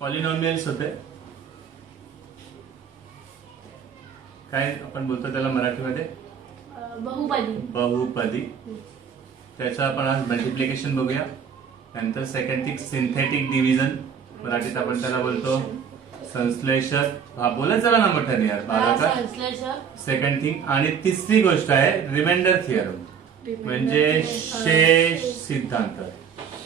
Polynomials होते काय आपण बोलतो त्याला मराठीमध्ये बहुपदी. बहुपदी. त्याचं आपण आज मल्टिप्लिकेशन बघूया. नंतर सेकंड थिंग सिंथेटिक डिव्हिजन, मराठीत आपण त्याला बोलतो संश्लेषक. हा बोलत चला ना मोठ्याने यार बाळाचा. संश्लेषक. सेकंड थिंग आणि तिसरी गोष्ट आहे रिमाइंडर थिअरम म्हणजे शेष सिद्धांत.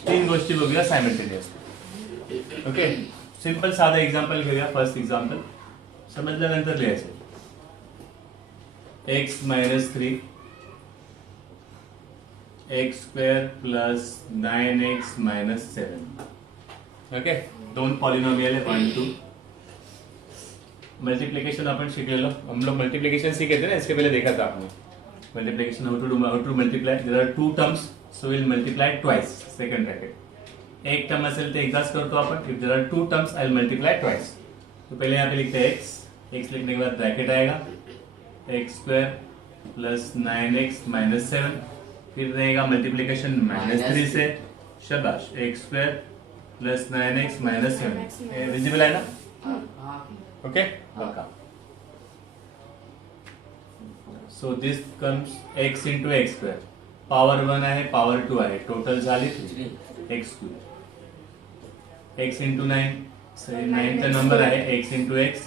तीन गोष्टी बघूया सायमल्टेनियसली. ओके, सिंपल साधा एक्झाम्पल घेऊया. फर्स्ट एक्झाम्पल समजल्यानंतर लिहायचं. x minus 3 x square plus 9x minus 7. Okay, दोन पॉलिनोमियल है 1 2. मल्टीप्लिकेशन अपन शिकलेलो. हम लोग मल्टीप्लिकेशन सीखे थे ना, इसके पहले देखा था आपने multiplication how to multiply. There are two terms so will multiply twice. Second bracket एक टर्म असेल ते एकदाच करतो आपण. If there are two terms I will multiply twice. तो पहले यहाँ पे लिखते हैं x लिखने के बाद ब्रैकेट आएगा x square plus 9x minus 7. फिर रहेगा मल्टीप्लिकेशन -3 से. शाबाश. x square plus 9x minus 7 visible है ना. ओके, बघा. So this comes x into x square. Power 1 आहे, पॉवर 2 आहे, टोटल झाली 3 x क्यूब. x इंटू 9 9 चा नंबर आहे. x इंटू एक्स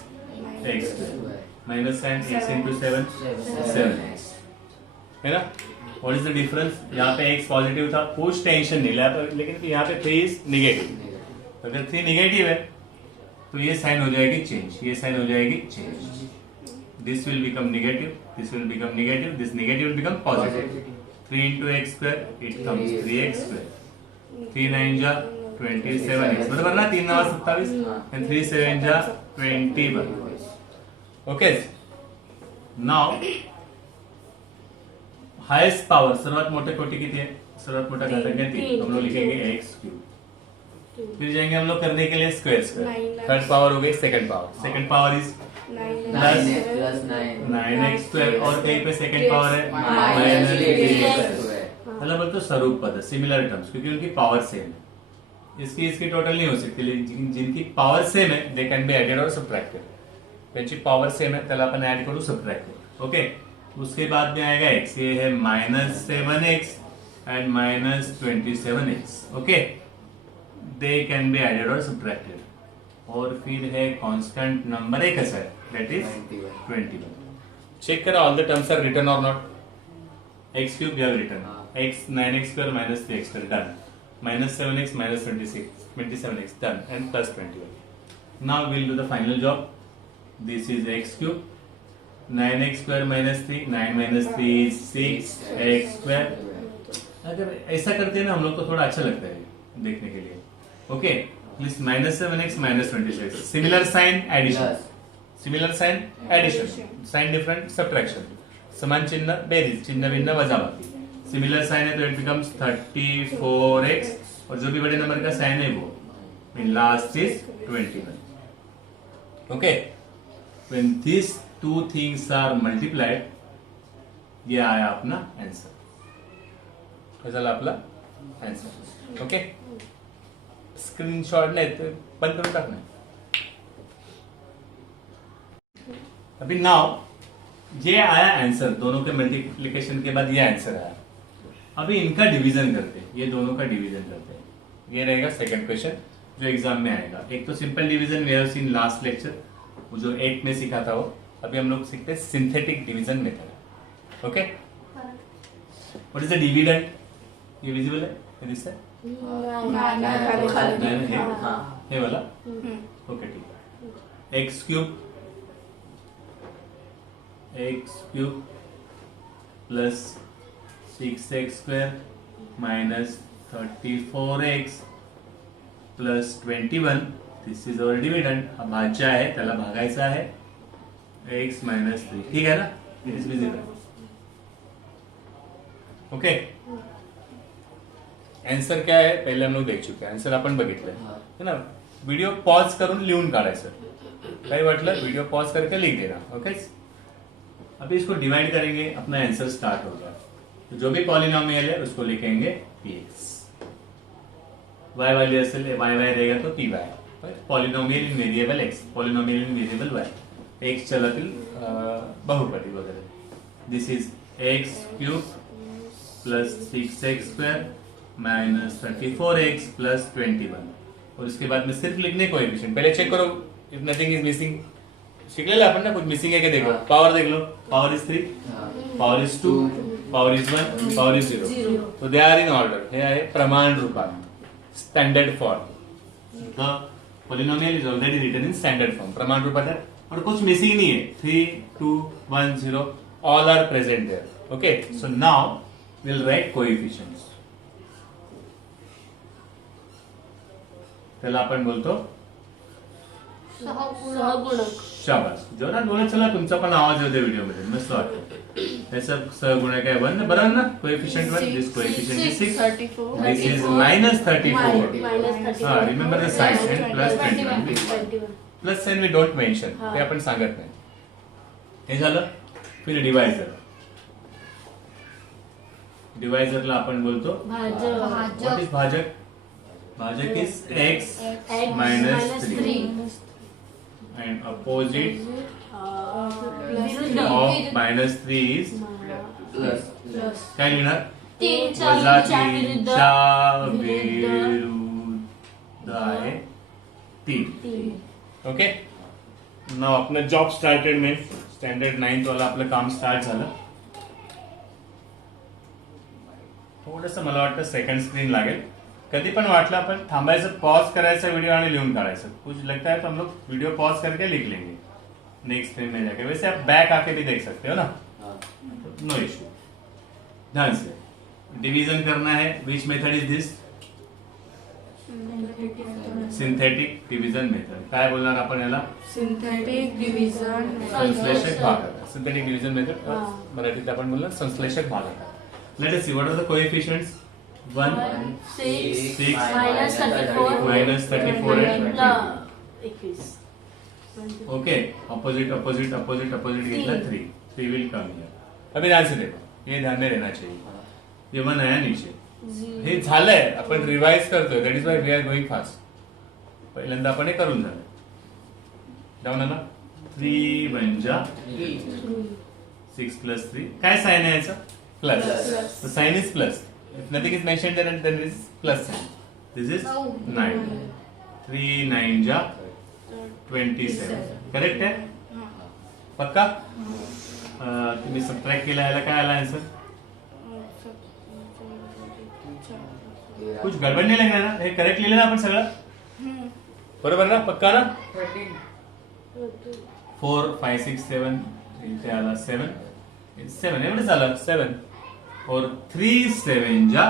एक्स square minus sign x into 7 7x है ना. What is the difference. यहाँ पे x पॉजिटिव था, कुछ टेंशन नहीं लिया, लेकिन यहाँ पे 3 इज निगेटिव. अगर 3 निगेटिव है तो ये साइन हो जाएगी चेंज, ये साइन हो जाएगी change. This will become negative, this will become negative, this negative will become positive. 3 into x square it comes 3x square. 3 9 जा 27x बरोबर ना. 3 9 27 and 3 7 जा 21. ओके, नाउ हाईएस्ट पावर सर्वात मोठे कोटि किती है. सर्वात मोटा घटक है 3. हम लोग लिखेंगे x क्यूब. फिर जाएंगे हम लोग करने के लिए स्क्वायर स्क्वायर. थर्ड पावर हो गई second power. Second power is plus 9x square और कहीं पे सेकंड पावर है माइनस 3x. मतलब बोलते स्वरूप पद सिमिलर टर्म्स क्योंकि उनकी पावर सेम है. इसकी टोटल नहीं हो सकती, लेकिन जिनकी पावर सेम है दे कैन बी एडेड और सबट्रैक्टेड. त्याची पावर सेम है त्याला आपण ऐड करू सबट्रैक्ट. ओके, उसके बाद में आएगा x. ये है minus 7x and minus 27x. Okay, they can be added और सबट्रैक्टेड. और फिर है कांस्टेंट नंबर एक है दैट इज 21. चेक करो all the terms are written और not. x cube you have written. x 9x square minus 3x square done. Minus 7x minus 27x done and plus 21. Now will do the final job. This is x cube. 9x square minus 3. 9 minus 3 is 6x square. अगर ऐसा करते हैं ना हम लोग को थोड़ा अच्छा लगता है देखने के लिए. Okay, please minus 7x minus 26. Similar sign addition, similar sign addition, sign different subtraction. समान चिन्ह बेरीज, चिन्ह भिन्न वजाबाकी. सिमिलर साइन है तो इट बिकम्स 34x और जो भी बड़े नंबर का साइन है वो last is 21. Okay, when these two things are multiplied, ये आया अपना आंसर. तो चला आपला आंसर. ओके, स्क्रीनशॉट नाही तर बंद करून टाकना. अभी नाउ ये आया आंसर, दोनों के मल्टीप्लिकेशन के बाद ये आंसर आया. अभी इनका डिवीजन करते हैं, ये दोनों का डिवीजन करते हैं. ये रहेगा सेकंड क्वेश्चन जो एग्जाम में आएगा. एक तो simple division we have seen last lecture, वो जो 8 में सीखा था वो. अभी हम लोग सीखते हैं synthetic division method. Okay, what is the dividend. ये विजिबल है इससे ये वाला. ओके, ठीक है. X cube plus 6x square minus 34x plus 21. This is our dividend. हा भाज्य आहे त्याला भागायचा आहे x माइनस 3. ठीक है ना. It is visible. Okay, answer क्या है पहले हम लोग देख चुके हैं. आंसर आपण बघितलंय है ना. व्हिडिओ पॉज करून लिहून काढायचं. काही वाटलं व्हिडिओ पॉज करके लिख देना. ओके, अभी इसको डिवाइड करेंगे, अपना आंसर स्टार्ट होगा. तो जो भी पॉलिनोमियल है उसको लिखेंगे px. y वाली असेल y रहेगा तो py. Polynomial in variable x, polynomial in variable y, x चलातील बहुपदी वगैरे. This is x cube plus 6x² minus 34x plus 21. और इसके बाद में सिर्फ लिखने कोएफिशिएंट. पहले चेक करो इफ नथिंग इज मिसिंग. शिकलेला आपण ना, कुछ मिसिंग है क्या देखो. पावर देख low. Power is 3, power is 2, power is 1, power is 0. तो दे आर इन ऑर्डर. हे आहे प्रमाण रूपात, standard form. The polynomial is already written in standard form, प्रमाण रूपात है. और कुछ मिसिंग नहीं है. 3, 2, 1, 0 all are present there. Okay, so now will write coefficients. त्याला आपण बोलतो सहगुणक. शाबास. जोरात बोलत चला, तुमचा पण आवाज येतो व्हिडिओ मध्ये, मस्त वाटतं. त्याचा सहगुणक आहे 1, बरोबर ना. Coefficient 1, this coefficient is 6, this is -34. हा, remember the sign and plus 21. Plus sign we don't mention, ते आपण सांगत नाही. हे झालं. फिर डिवायझर. डिवायझरला आपण बोलतो भाजक. व्हॉट इज भाजक. भाजक is x minus 3 and opposite विरुद्ध. of minus 3 is plus. काय लिहिणार. तीनच्या वजा विरुद्ध. 3च्या विरुद्ध आहे 3. ओके, नाव आपलं job started main standard 9th वाला आपलं काम स्टार्ट झालं. थोडंसं मला वाटतं सेकंड स्क्रीन लागेल. कधी पण वाटलं आपण थांबायचं, पॉज करायचा व्हिडिओ आणि लिहून काढायचं. कुछ लगता है तो हम लोग वीडियो पॉज करके लिख लेंगे नेक्स्ट स्क्रीन में जाके. वैसे आप बैक आके भी देख सकते हो ना, नो इश्यू. ध्यान से डिवीजन करना है. Which method is this. Synthetic division method. काय बोलणार आपण याला. Synthetic division. संश्लेषक भागाकार. सिंथेटिक डिवीजन मेथड मराठीत आपण बोलणार संश्लेषक भागाकार. Let us see what are the coefficients. 1, 6 minus 34 minus 34 विरुद्ध 21. Okay, opposite opposite opposite opposite घेतला 3 विल कम हियर. अभी ध्यान से देखो, ये ध्यान में रहना चाहिए. ये 1 आया नीचे. हे झालंय, आपण रिवाइज करतोय. That is why we are going fast. पहिल्यांदा आपण हे करून झालं. डाऊन आला. 3 1 जा 6 प्लस 3. काय साइन आहे याचा. Plus. The sign is plus. If nothing is mentioned then it is plus sign. This is 9. 3 9 जा 27. करेक्ट है. पक्का. तुम्ही सबट्रॅक्ट केला, याला काय आला आन्सर. कुछ गडबड नाही लागणार ना. हे करेक्ट लिहिलं ना आपण सगळं. बरोबर ना. पक्का ना. 4 5 6 7 इथे आला 7 एवढंच आलं 7. और 3 7 जा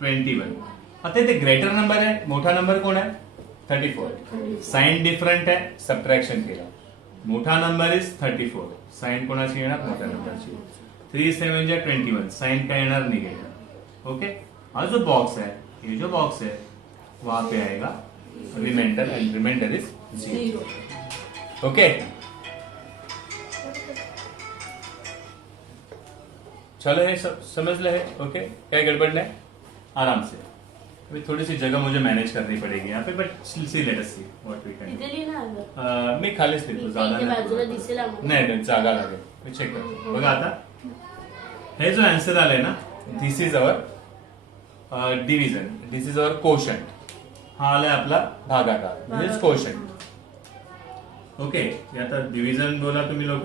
21. आता इथे ग्रेटर नंबर आहे, मोठा नंबर कोण आहे 34. साइन डिफरंट आहे, सबट्रॅक्शन केला. मोठा नंबर इज 34. साइन कोणाची येणार, मोठ्या नंबरची. 3 7 जा 21. साइन काय येणार, निगेटिव्ह. ओके, हा जो बॉक्स है, ये जो बॉक्स है वहां पे आएगा reminder and reminder is 0. Okay, चलो है समझ ले है. ओके, क्या गड़बड़ नहीं, आराम से. अभी थोड़ी सी जगह मुझे मैनेज करनी पड़ेगी यहाँ पे, but see let us see what we can. इथे लिहिलं अगं. मी खालीच लिहितो, जागा इथे बाजूला दिसेल आम्हाला. नाही जागा लागेल. मी चेक करतो. बघा आता हे जो आन्सर आलाय ना, this is our division, this is our quotient. हा आलाय आपला भागाकार, दिस इज कोशंट. ओके, आता डिव्हिजन बोला तुम्ही लोक,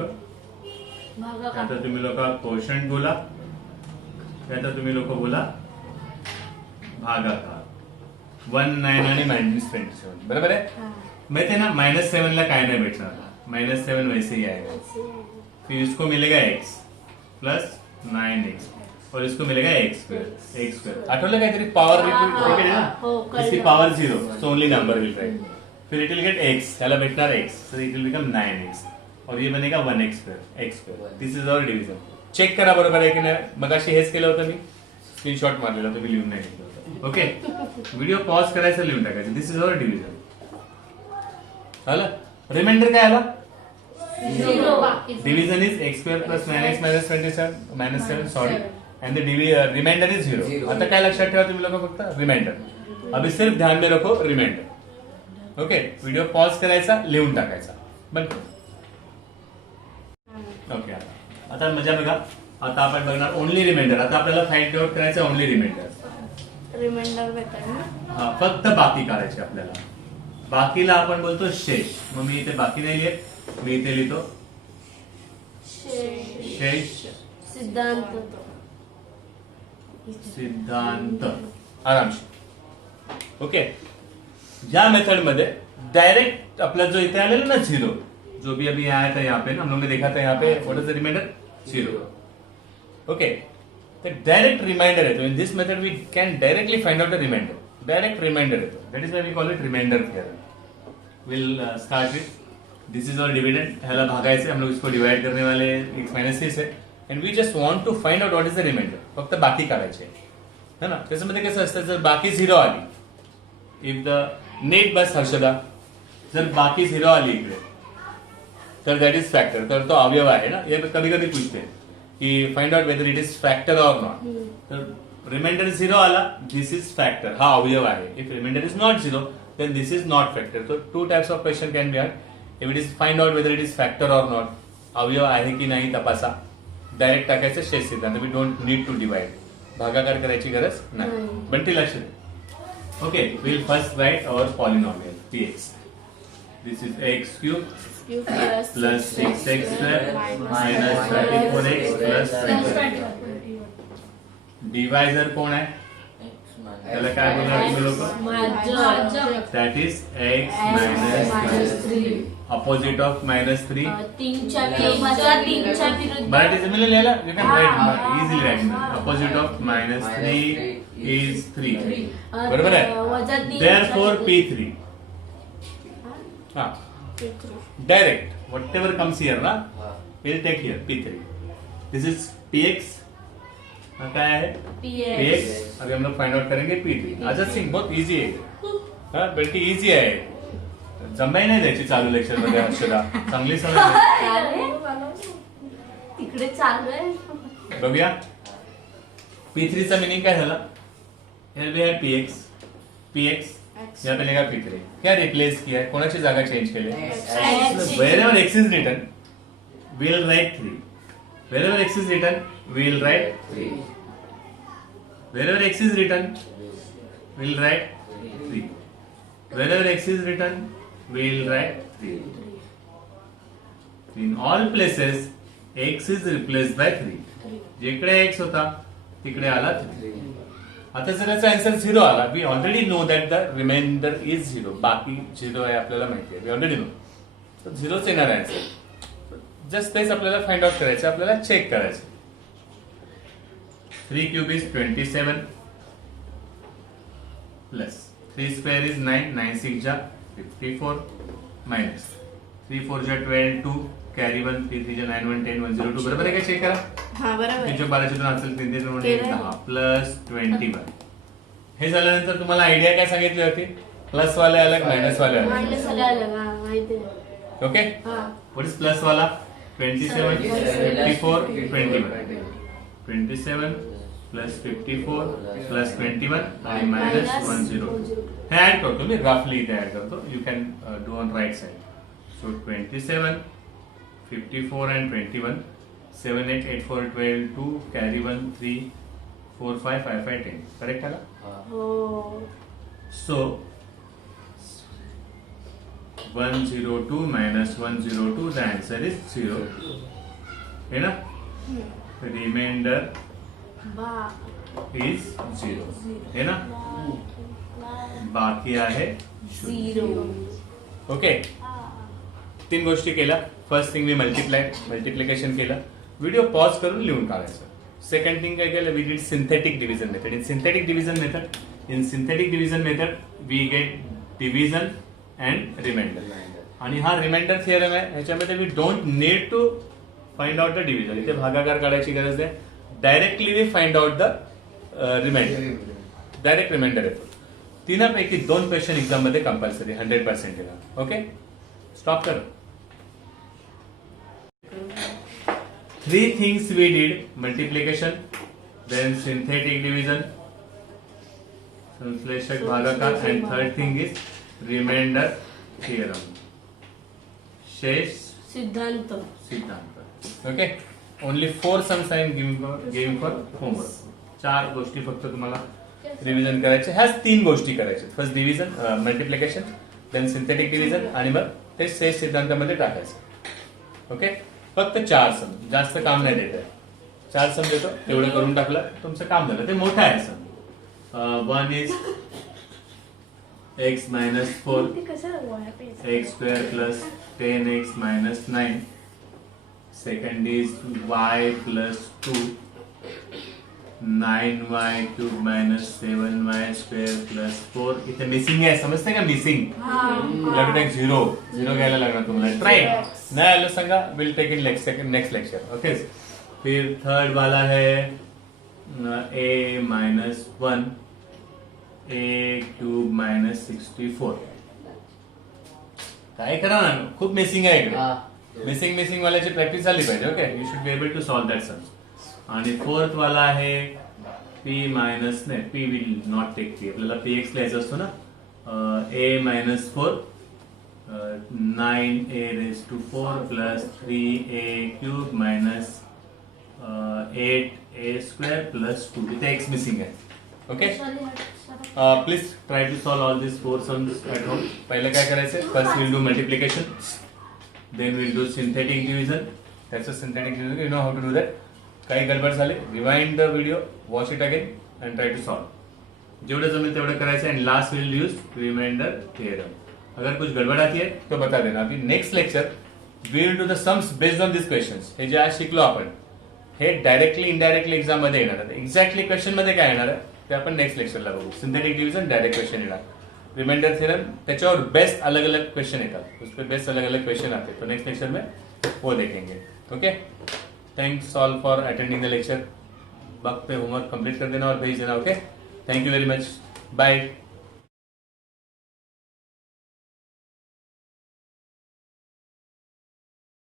भागाकार. आता तुम्ही लोक कोशंट बोला, आता तुम्ही लोक बोला भागाकार. 1 9 आणि -27 बरोबर आहे. माहिती है ना, -7 ला काय नाही भेटणार. -7 वैसे ही आएगा. फिर इसको मिलेगा x प्लस 9x और इसको मिलेगा x2. आठवलं काहीतरी पावर रिपीट आहे ना, इसकी power 0, so only number will write. फिर इट विल गेट x, त्याला भेटणार x, so it will become 9x और ये बनेगा 1x2. This is our division. Check करा बरोबर आहे की नाही. मगाशी हेच केलं होतं मी, स्क्रीनशॉट मारलेला, तुम्ही लिहून नाही घेतलं होतं. ओके, व्हिडिओ पॉज करायचं, लिहून टाकायचं. This is our division. आलं. रिमाइंडर काय आला, 0. Division is x2 plus 9x minus 27 -7 sorry, and the reminder is 0. आता काय लक्षात ठेवा तुम्ही लोग, फक्त रिमाइंडर. अभी सिर्फ ध्यान में रखो रिमाइंडर. ओके, व्हिडिओ पॉज करायचा, लिहून टाकायचा. बंद कर. ओके, आता मजा बघा. आता आपण बघणार ओनली रिमाइंडर. आता आपल्याला फाइंड आउट करायचं ओनली रिमाइंडर. रिमाइंडर मेथड ना. हा, फक्त बाकी काढायचे आपल्याला. बाकीला आपण बोलतो शेष. मग मी इथे बाकी नाही लिहित, मी इथे लिहितो शेष सिद्धांत. सिद्धांत. आरामशी. ओके, या मेथड में डायरेक्ट अपना जो इतने आने ना जीरो, जो भी अभी आया था यहाँ पे, हम लोग ने देखा था यहाँ पे what is the remainder, zero. Okay, तो डायरेक्ट रिमाइंडर है. तो in this method we can directly find out the remainder. Direct remainder है, that is why we call it remainder theorem. Will start with this is our dividend. ह्याला भागायचे, हम लोग इसको divide करने वाले x-6 है. And we just want to find out what is the reminder. फक्त बाकी काढायचे है ना. त्याच्यामध्ये कसं असतं, जर बाकी झिरो आली, इफ द नेट बस हर्षदा, जर बाकी झिरो आली इकडे, तर दॅट इज फॅक्टर. तर तो अवयव आहे ना. हे कधी कधी पूछते की find out whether it is factor or not. तर रिमाइंडर झिरो आला, दिस इज फॅक्टर, हा अवयव आहे. If remainder is not zero, then this is not factor. तो two types of question can be asked. If it is find out whether it is factor or not, अवयव आहे की नाही तपासा. Direct टाकायचं शेष सिद्धांत. We don't need to divide. भागाकार करायची गरज नाही. बंटी लक्ष दे. Okay, we'll first write our polynomial px. This is x cube plus 6x square minus 34x plus 20. Divisor कोण आहे? त्याला काय बोलणार तुम्ही लोक? That is x minus 3. Opposite of minus 3. तीनच्या विरुद्ध. मराठीचं मी लिहिलेलं. You can write easily write. Opposite of minus 3 is 3. बरोबर आहे. Therefore P3. हाँ, डायरेक्ट whatever comes here ना, we'll take here P3. This is Px. क्या है Px. अभी हम लोग फाइंड आउट करेंगे P3. अजय सिंह, बहुत इजी है. हाँ बेटी, इजी आहे. जमाई नाही द्यायची चालू लेक्चर मध्ये हर्षदा. चांगली सवय. तिकडे चालू आहे. बघूया P3 चा मिनिंग काय झाला. Here we have Px. यहाँ पे लेगा P3. क्या रिप्लेस किया है, कोणाची जागा चेंज केली. Wherever x is written, we'll write 3. Wherever x is written, we'll write 3. Wherever x is written, we'll write 3. Wherever x is written, we'll write 3. In all places, x is replaced by 3. जिकडे x होता तिकडे आला 3. आता जर याचा answer 0 आला, we already know that the reminder is 0. बाकी 0 आहे आपल्याला माहिती आहे, वी ऑलरेडी नो. तर 0च येणार आहे आन्सर. जस्ट तेच आपल्याला फाइंड आउट करायचं, आपल्याला चेक करायचं. 3 cube is 27 plus 3 square is 9. 9 6 जा 54 माइनस 3 4 जा 12 2 कॅरी 1 3 3 जा 9 1 10 1 0 2. बरोबर आहे का? चेक करा. हाँ बराबर. 3 12 2 असेल 3 3 10 प्लस 21. हे झाल्यानंतर तुम्हाला आयडिया काय सांगितली होती? प्लस वाले अलग, मायनस वाले अलग. मायनस अलग. हाँ माहिती आहे. ओके, व्हाट इज प्लस वाला? 27 54 21. 27 प्लस 54 प्लस 21 आणि मायनस 10. हे ऍड करतो मी, रफली इथे ऍड करतो. You can do on right side. So 27 54 and 21 7 8 8 4 12 2 carry 1 3 4 5 5 5 10. Correct आला? हो. So 102 minus 102, the answer is 0. है ना? Remainder is 0. है ना? बाकी आहे 0. ओके. 3 गोष्टी केल्या. फर्स्ट थिंग मी मल्टिप्लिकेशन केलं. व्हिडिओ पॉज करून लिहून काढायचं. सेकंड थिंग काय केलं, we did synthetic division method. In synthetic division method we get division and remainder. आणि हा रिमाइंडर थिअरम आहे. ह्याच्यामध्ये we don't need to find out the division. इथे भागाकार काढायची गरज आहे. Directly we find out the remainder. Direct remainder येतो. 3पैकी 2 क्वेश्चन एक्झाम मध्ये कंपल्सरी 100% येणार. ओके, स्टॉप कर. 3 things we did: multiplication, then synthetic division, संश्लेषक भागाकार, and third thing is remainder theorem, शेष सिद्धांत. सिद्धांत. Okay, only 4 sums I am giving for homework. 4 गोष्टी फक्त तुम्हाला रिव्हिजन करायचे. ह्याच 3 गोष्टी करायच्या. First division, multiplication, then synthetic division आणि मग ते शेष सिद्धांतामध्ये टाकायचं. ओके, फक्त 4 सम, जास्त काम नाही देत आहे. 4 सम देतो, तेवढं करून टाकलं तुमचं काम झालं. ते मोठं आहे सम. 1 इज x minus 4 ते कसं वया page x square plus 10x minus 9. Second is y plus 2 9y cube minus 7y square plus 4. इथे मिसिंग आहे, समजते का? मिसिंग लगता है 0 घ्यायला लागणार तुम्हाला. ट्राय नाही आलं सांगा, will take in next lecture. Okay, फिर थर्ड वाला है a minus 1 a cube minus 64. काय करा ना, खूप मिसिंग आहे इकडे. मिसिंग वाल्याची प्रॅक्टिस झाली पाहिजे. Okay, you should be able to solve that sum. आणि फोर्थ वाला आहे p मायनस, नाही p will not take p, आपल्याला px लिहायचं असतो ना. a minus 4 9a raise to 4 plus 3a cube minus 8a square plus 2. इथे x मिसिंग आहे. Okay, please try to solve all this 4 sums at home. पहिलं काय करायचं, first will do multiplication, then will do synthetic division. त्याचं synthetic division you know how to do that. काही गडबड झाली, rewind the video, watch it again and try to solve. जेवढं जमेल तेवढं करायचं. And last will use remainder theorem. अगर कुछ गड़बड़ आती है तो बता देना. अभी next lecture we will do the sums based on this questions. हे जे आज शिकलो आपण, हे डायरेक्टली इनडायरेक्टली एक्झाम मध्ये येणार आहे. एक्झॅक्टली क्वेश्चन मध्ये काय येणार आहे ते आपण नेक्स्ट लेक्चरला बघू. सिंथेटिक डिव्हिजन डायरेक्ट क्वेश्चन येणार, रिमाइंडर थियरम त्याच्यावर बेस्ट अलग अलग क्वेश्चन येतात, उस पर बेस्ट अलग अलग क्वेश्चन आते. तो नेक्स्ट लेक्चर में वो देखेंगे. Okay, thanks all for attending the lecture. वक्त पे होमवर्क कंप्लीट कर देना और भेज देना. Okay, thank you very much, bye.